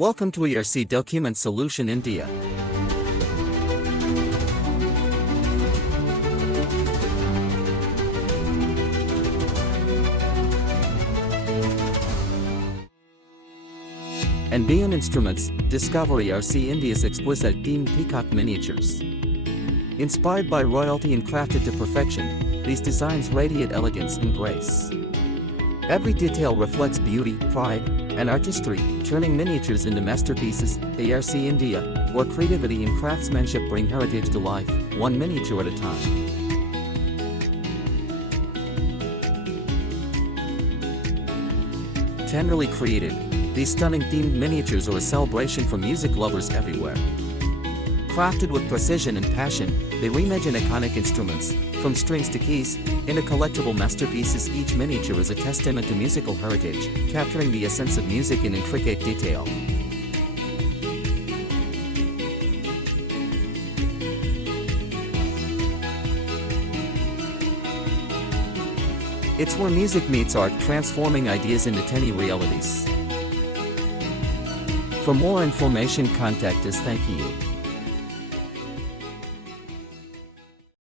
Welcome to ERC Document Solution India. And beyond instruments, discover ERC India's exquisite themed peacock miniatures. Inspired by royalty and crafted to perfection, these designs radiate elegance and grace. Every detail reflects beauty, pride, and artistry, turning miniatures into masterpieces. ERC India, where creativity and craftsmanship bring heritage to life, one miniature at a time. Tenderly created, these stunning themed miniatures are a celebration for music lovers everywhere. Crafted with precision and passion, they reimagine iconic instruments, from strings to keys, into collectible masterpieces. Each miniature is a testament to musical heritage, capturing the essence of music in intricate detail. It's where music meets art, transforming ideas into tiny realities. For more information, contact us. Thank you.